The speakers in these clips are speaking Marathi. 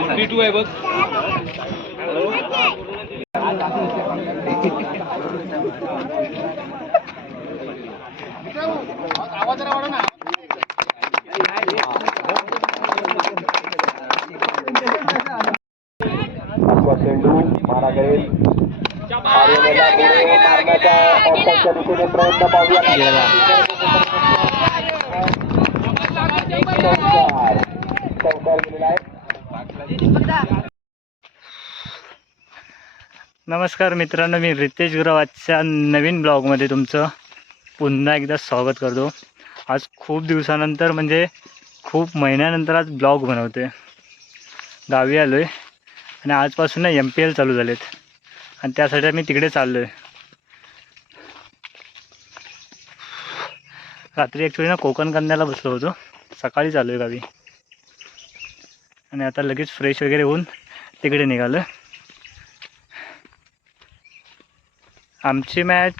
आहे ना टी आहे बघ. चेंडू मारा जाईल आर्यनला पुढे मारण्याचा ऑफसाईडच्या दिशेने प्रयत्न पाहूया चौकार. चौकार गेलेला आहे. नमस्कार मित्रांनो मी रितेश गुरव. आजच्या नवीन ब्लॉगमध्ये तुमचं पुन्हा एकदा स्वागत करतो. आज खूप दिवसानंतर म्हणजे खूप महिन्यानंतर आज ब्लॉग बनवते गावी आलो आहे आणि आजपासून ना एम पी एल चालू झालेत. आणि त्यासाठी आम्ही तिकडे चाललो आहे रात्री ॲक्च्युली ना कोकण कन्याला बसलो होतो. सकाळी चालू आहे गावी. आणि आता लगेच फ्रेश वगैरे होऊन तिकडे निघालं आमची मॅच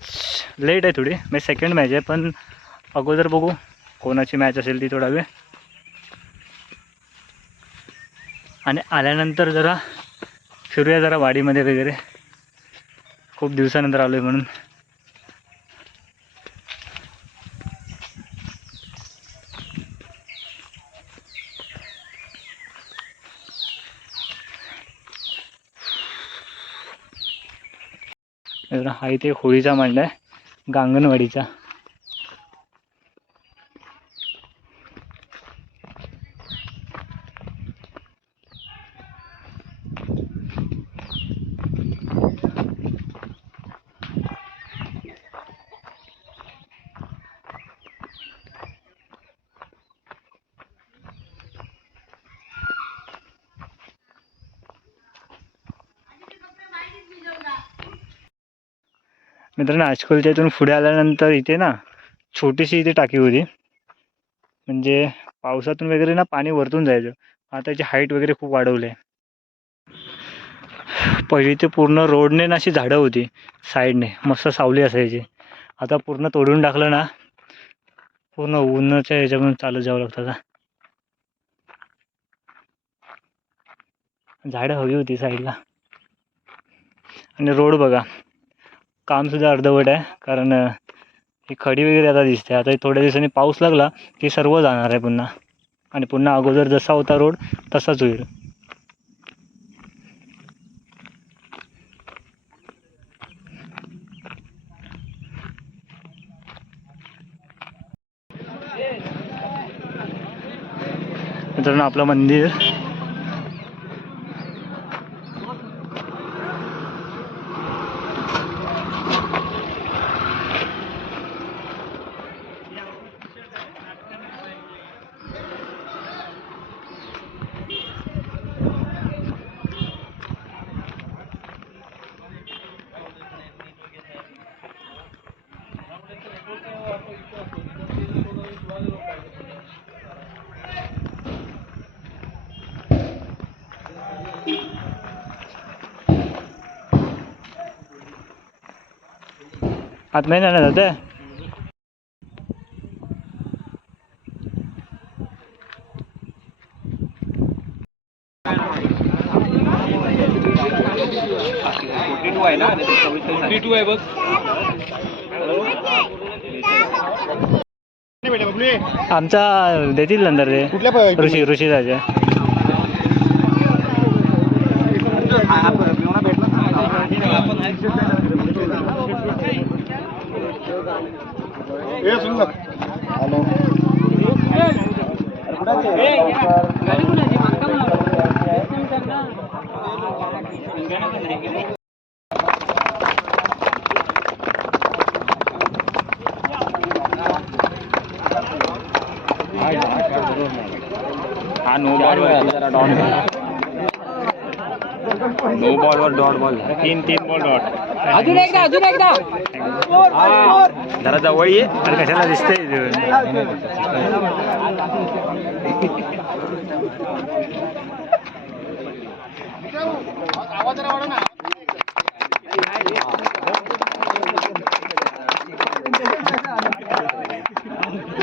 लेट आहे थोडी. म्हणजे सेकंड मॅच आहे पण अगोदर बघू कोणाची मॅच असेल ती थोडा वेळ. आणि आल्यानंतर जरा फिरूया जरा वाडीमध्ये वगैरे. खूप दिवसानंतर आलो आहे म्हणून. हा इथे होळीचा मांडा आहे. गांगणवाडीचा. मित्रांनो आजकालच्या इथून पुढे आल्यानंतर इथे ना छोटीशी इथे टाकी होती. म्हणजे पावसातून वगैरे ना पाणी वरतून जायचं. आता याची हाईट वगैरे खूप वाढवली आहे. पहिली ते पूर्ण रोडने ना अशी झाडं होती साईडने मस्त सावली असायची. आता पूर्ण तोडून टाकलं ना पूर्ण उन्हाच्या ह्याच्यामधून चालत जावं लागतं आता. झाडं हवी होती साईडला. आणि रोड बघा. कामसुद्धा अर्धवट आहे. कारण ही खडी वगैरे आता दिसते. आता थोड्या दिवसांनी पाऊस लागला की सर्व जाणार आहे पुन्हा. आणि पुन्हा अगोदर जसा होता रोड तसाच होईल. मित्रांनो आपलं मंदिर जाते टी टू आहे ना बघ आमचा देतील नंतर ते कुठल्या ऋषी ऋषी राजा हे सुंदर. हॅलो हा नो बॉलवर जरा डॉट नो बॉलवर डॉट बॉल तीन तीन बॉल डॉट अजून एकदा अजून एकदा. जरा जवळ ये अरे कशाला दिसतंय?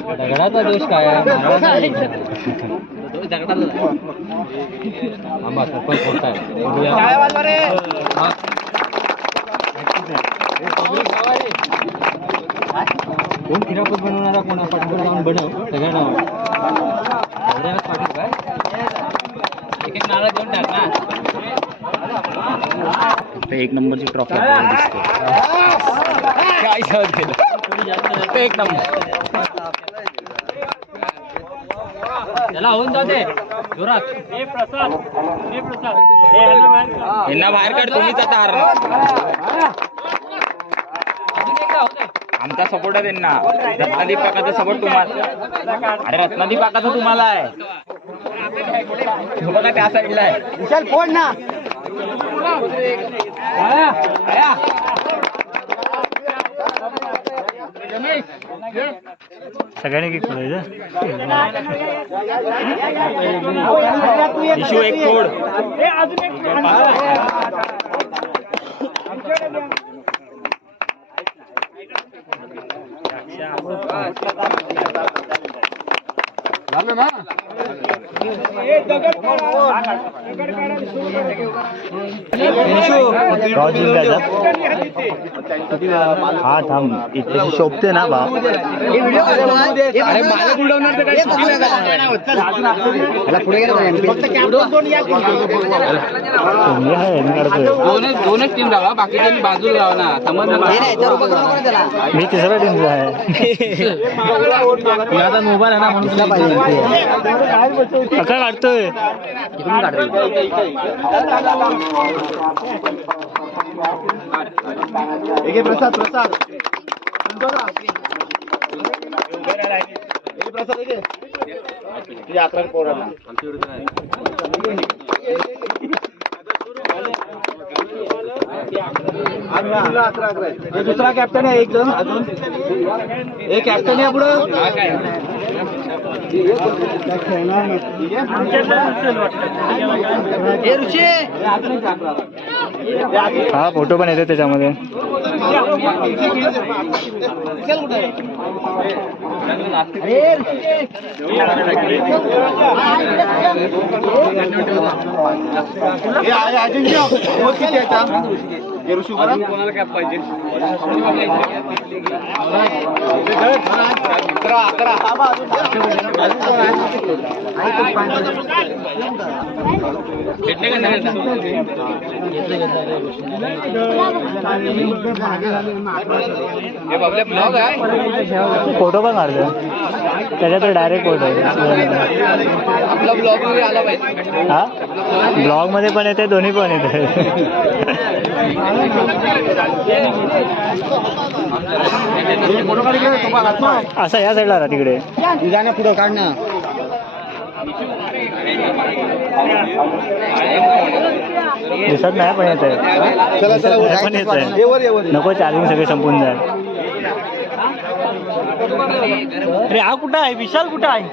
दगडाचा दोष काय आहे? कोण खिरापत बनवणारा कोण पाठीवर जाऊन बनव सगळ्यांना पाठवू काय? एक एक नारळ देऊन टाक ना एक नंबरची ट्रॉफी आपल्याला दिसते. काय एक नंबर. त्याला होऊन जाऊ दे. जोरात. यांना बाहेर काढ तुम्हीच आता हारणार. आमचा सपोर्ट आहे त्यांना. रत्नादीप काकाचा सपोर्ट तुम्हाला अरे रत्नादीप काकाचा तुम्हाला आहे. तो बघा त्या साईडला आहे. विशाल फोड ना. सगळ्यांनी किक पडायचं इशू एक फोड. ಸರಿನಾ हा थांब इथे शोभते ना भाव दोनच टीम राहा बाकीच्यांनी बाजूला राहा ना समज मी तिसरा टीमचा आहे मोबाईल आहे ना म्हणून आता काढतोय प्रसाद. प्रसाद प्रसाद अकरा पोरांना हे दुसरा कॅप्टन आहे एक जण. अजून. एक कॅप्टन आहे पुढं. हे हा फोटो पण येते त्याच्यामध्ये. अजिंक्य कोणाला काय पाहिजे? अकरा अकरा हे बघले ब्लॉग आहे. फोटो पण काढतोय त्याच्यात डायरेक्ट फोटो आहे. हा? ब्लॉगमध्ये पण येते दोन्ही पण येते. असं या साईडला राहा तिकडे. पुढं काढ ना. दिसत नाही पण येत आहे. नको चार्जिंग सगळे संपून जाईल अरे हा कुठं आहे? विशाल कुठं आहे?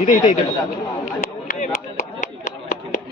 इथे इथे इथे.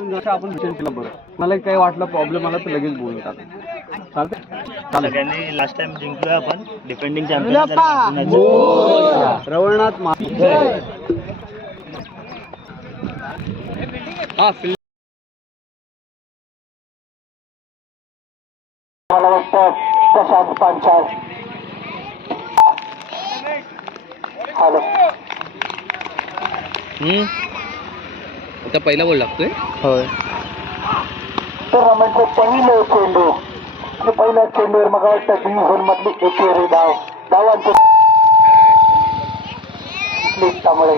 आपण विचार केला बरं मला काही वाटलं प्रॉब्लेम आला तर लगेच बोलून टाका सगळ्यांनी लास्ट टाइम जिंकलोय आपण डिपेंडिंग चॅम्पियन रवळनाथ मा हा मला वाटतं प्रशांत पांचाळ हॅलो आता पहिला बोल लागतोय. होय. टुर्नामेंटचे पहिलं चेंडू पहिल्या चेंडूवर मग वाटतं डी झोन मधली एकेरी धाव धावांचे त्यामुळे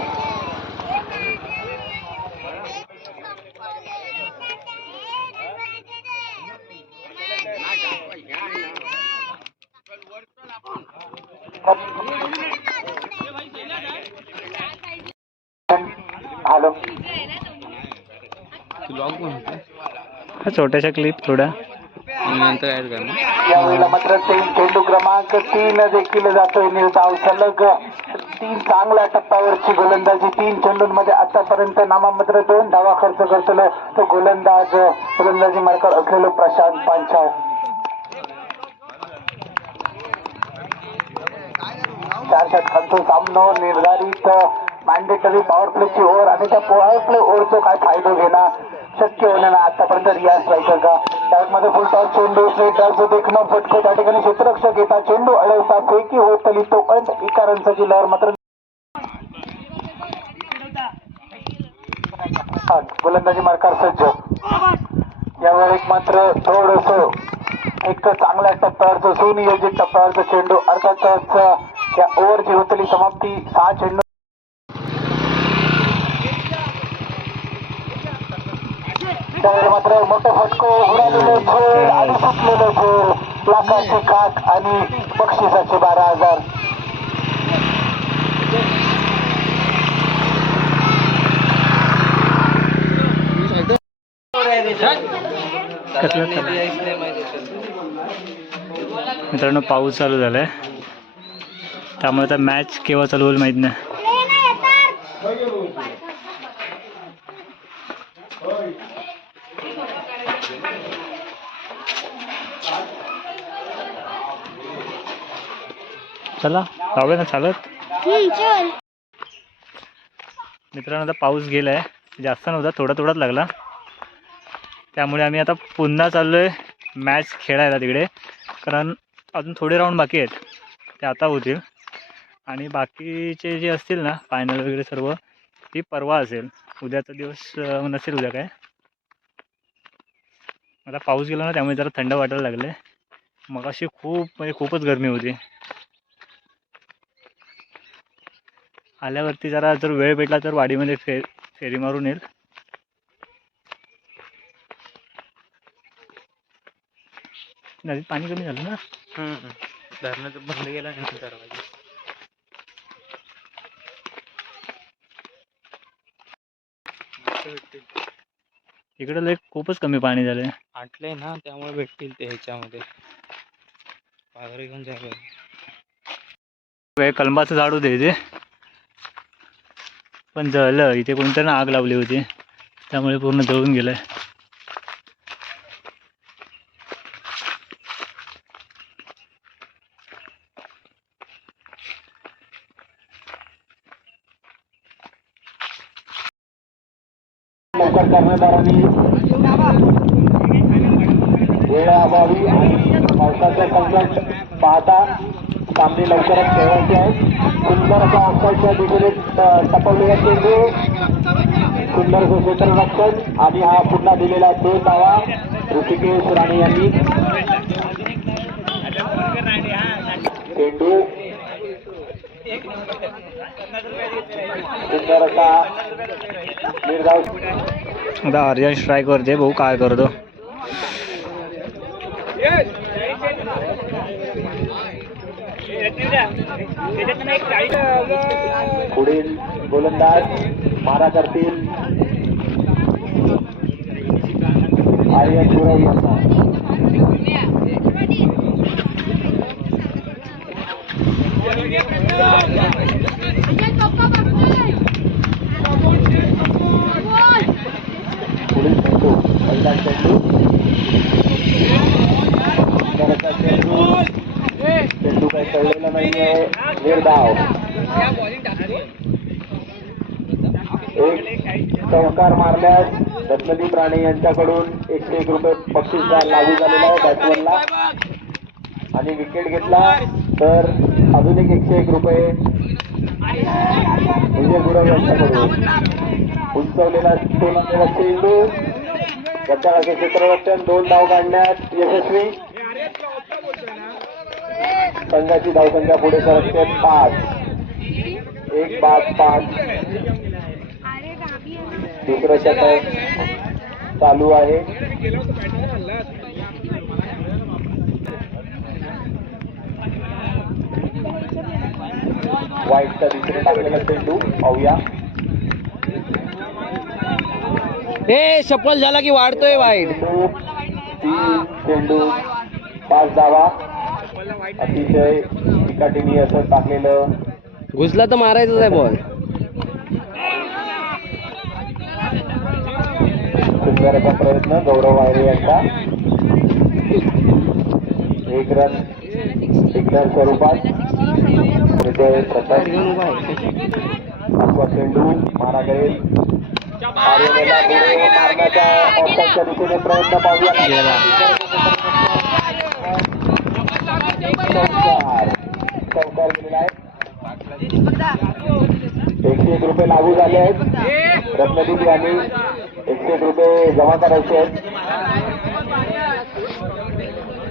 हॅलो. हा छोट्याशा क्लिप थोड्या यावेळेला मात्र चेंडू क्रमांक तीन देखील जातोय निर्धाव सलग. तीन चांगल्या टप्प्यावरची गोलंदाजी. तीन चेंडूंमध्ये आतापर्यंत नामामात्र दोन धावा खर्च करतोय तो गोलंदाज गोलंदाजी मार्कर असलेलो प्रशांत पांचाळ. चार षटकांचा सामनो निर्धारित. मॅन्डेटरी पॉवर प्लेची ओव्हर आणि त्या पॉवर प्ले ओव्हरचा काय फायदा घेणार? शक्य होणार नाही आतापर्यंत रियाज स्ट्रायकर का त्यामध्ये फुलटॉस चेंडू जो देखणं फटको त्या ठिकाणी क्षेत्ररक्षक येता चेंडू अडवता फेकी होत तरी तोपर्यंत एका रनची लहर मात्र गोलंदाजी मार्कार सज्ज. यावेळी मात्र थोडस एक चांगल्या टप्प्यावरचं सुनियोजित टप्प्यावरचं चेंडू अर्थातच या ओव्हरची होतली समाप्ती. सहा चेंडू त्यावेळी मात्र मोठं फटको उडालेलं झोल आणि लाखाची काक आणि बक्षिसाचे बारा हजार. मित्रांनो पाऊस चालू झालाय. त्यामुळे आता मॅच केव्हा चालू होईल माहीत नाही. चला जाऊया ना चालत. मित्रांनो आता पाऊस गेलाय. जास्त नव्हता थोडा थोडाच लागला. त्यामुळे आम्ही आता पुन्हा चाललो आहे मॅच खेळायला तिकडे. कारण अजून थोडे राऊंड बाकी आहेत. ते आता होतील. आणि बाकीचे जे असतील ना फायनल वगैरे सर्व ती परवा असेल. उद्याचा दिवस नसेल उद्या काय. आता पाऊस गेला ना त्यामुळे जरा थंड वाटायला लागले मग अशी खूप म्हणजे खूपच गरमी होती. आल्यावरती जरा जर वेळ भेटला तर वाडीमध्ये फे फेरी मारून येईल. नदीत पाणी कमी झालं ना? धरणाचं बंद गेला दरवाजा इकडे खूपच कमी पाणी झालंय. आटले ना त्यामुळे भेटतील ते ह्याच्यामध्ये. पाघरे घेऊन जावे काय कलमाचं झाड पण जळलं. इथे कोणतरी आग लावली होती. त्यामुळे पूर्ण जळून गेलंय. लवकर सामने लवकरच खेळायचे आहेत सुंदर असा आकाशच्या दिशेने टपवलेला चेंडू. सुंदर असं क्षेत्ररक्षण आणि हा पुन्हा दिलेला दोन धावा. ऋषिकेश राणे यांनी. चेंडू. सुंदर असा निर्धाव. आता आर्यन स्ट्राईक वरती भाऊ काय करतो? पुढील गोलंदाज मारा करतील. आर्यन गुरव यांना पुढील चेंडू पहिला चेंडू. चेंडू. काही कळलेलं नाहीये. निर्धाव एक चौकार मारल्यास रत्नदीप राणे यांच्याकडून एकशे एक रुपये बक्षीसदार लागू झालेला आहे बॅट्समॅनला आणि विकेट घेतला तर अजून एक एकशे एक रुपये विजय गुरव यांच्याकडून. उंचवलेला टोलाचा चेंडू गटाळाचे क्षेत्ररक्षण दोन धाव काढण्यात यशस्वी. संघाची धावसंख्या पुढे सरकते. पाच. एक बाद पाच. दुसरं षटक चालू आहे. वाईटच्या दिशेने टाकलेला चेंडू पाहूया. हे सफल झाला की वाढतोय वाईट चेंडू पाच धावा. अतिशय चिकाटीने असं टाकलेलं. घुसला तर मारायचाच आहे बॉल. सुंदर असा प्रयत्न गौरव वायरे यांचा. एक रन सिग्नल स्वरूपात. प्रताप पाचवा चेंडू मारा करेल मारण्याचा प्रयत्न पाहूया. गेलेला आहे एकशे एक रुपये लागू झाले आहेत. रत्नदीप यांनी एकशे एक रुपये जमा करायचे आहेत.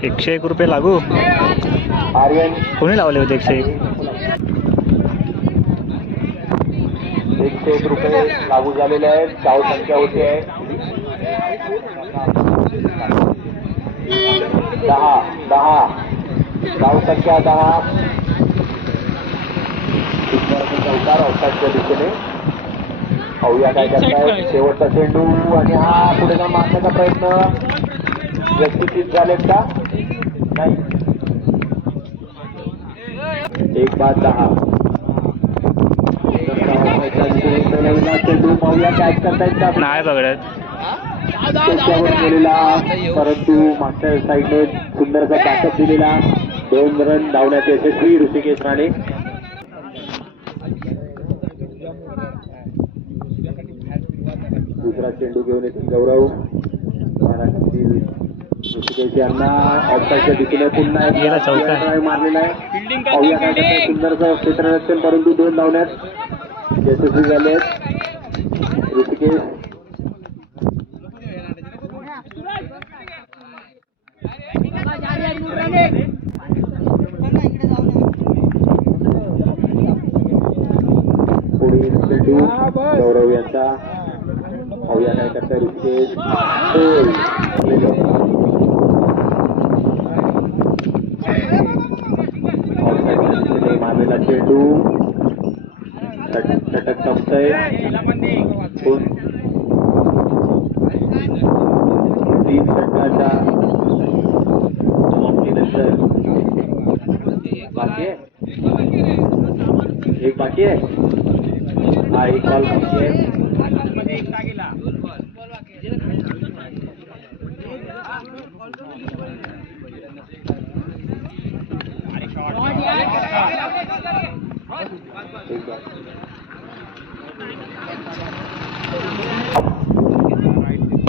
एकशे एक रुपये लागू? आर्यन. कोणी लावले होते एकशे एक? एकशे एक रुपये लागू झालेले आहेत. धाव संख्या होते आहे. दहा दहा. धाव संख्या दहा. चौकार अवकाशच्या दिशेने. पाहूया काय करतायत. शेवटचा चेंडू आणि हा पुढे जाऊन मारण्याचा प्रयत्न. व्यक्तिचित झालेत का? नाही. एक बाद दहा. चेंडू पाहूया काय करतायत का नाही बघत. त्याच्यावर गेलेला. परंतु मागच्या साईडने सुंदरचा बॅकअप दिलेला. दोन रन धावण्यात यशस्वी ऋषिकेश राणे दुसरा चेंडू घेऊन येतील गौरव. महाराष्ट्रातील ऋषिकेश यांना ऑफसाईडच्या दिशेने पुन्हा एक गेला चौका. drive मारलेला आहे. पाहूया काय करताय सुंदरचं क्षेत्ररक्षण परंतु दोन धावण्यात यशस्वी झाले ऋषिकेश. पुढील चेंडू गौरव यांचा. पाहूया काय करताय ऋषिकेश गोल. चेंडू षट- तीन षटकाच्या समाप्तीनंतर बाकी आहे? एक बाकी आहे? हा एक बॉल बाकी आहे एक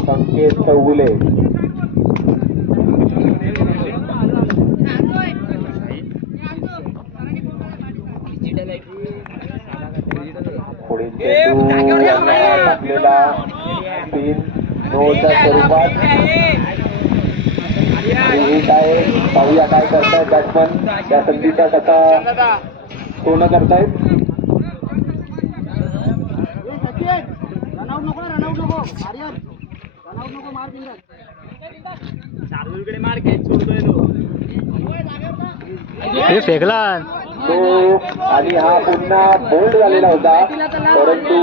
ball. संकेत चौगुले पुढील टाकलेला तीन स्वरूपात. हिट आहे. पाहूया काय करतायत बॅट्समन त्या संधीचा कसा पूर्ण करतायत. हे फेकला तो आणि हा पुन्हा बोल्ड झालेला होता परंतु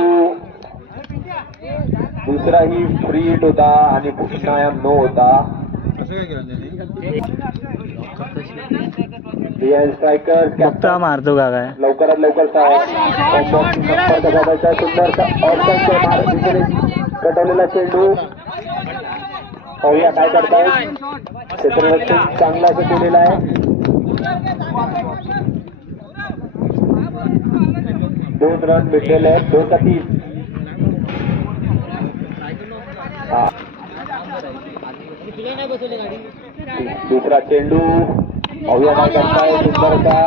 दुसराही फ्री हिट होता आणि पुन्हा नो होता. मारतो का काय? लवकरात लवकर सुंदर कटवलेला चेंडू. पाहूया काय करताय क्षेत्ररक्षण चांगला असं केलेलं आहे. दोन रन भेटलेले आहेत दोन का तीन. दुसरा चेंडू. पाहूया करताय सुंदरचा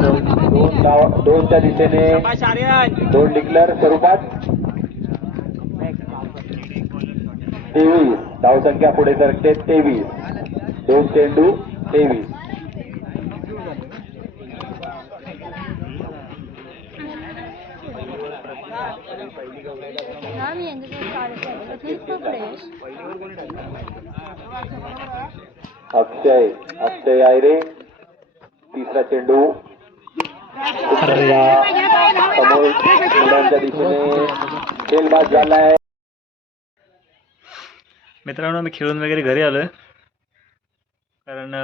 दोन दोनच्या दिशेने. दोन डिक्लेअर स्वरूपात. तेवीस. धावसंख्या पुढे सरकते तेवीस. दोन चेंडू तेवीस मी यांच्यासोबत काढते रत्नागिरीत का पुढे यश? अक्षय अक्षय आयरे तिसरा चेंडू. समोर मुलांच्या दिशेने खेळ बाद झालाय. मित्रांनो मी खेळून वगैरे घरी आलो आहे कारण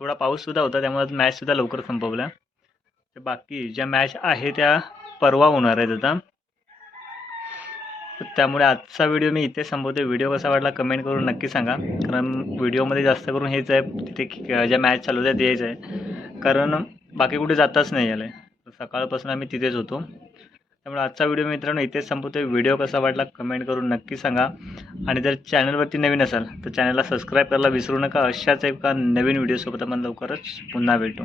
थोडा पाऊससुद्धा होता त्यामुळे मॅचसुद्धा लवकर संपवल्या तर बाकी ज्या मॅच आहे त्या परवा होणार आहेत आता. त्यामुळे आजचा व्हिडिओ मी इथे संपवतो व्हिडिओ कसा वाटला कमेंट करून नक्की सांगा. कारण व्हिडिओमध्ये जास्त करून हेच आहे तिथे ज्या मॅच चालू आहेत तेच आहे. कारण बाकी कुठे जाताच नाही आलं आहे सकाळपासून आम्ही तिथेच होतो. त्यामुळे आजचा व्हिडिओ मित्रांनो इथेच संपवतो व्हिडिओ कसा वाटला कमेंट करून नक्की सांगा. आणि जर चॅनलवरती नवीन असाल तर चॅनलला सबस्क्राईब करायला विसरू नका. अशाच एका नवीन व्हिडिओसोबत आपण लवकरच पुन्हा भेटू.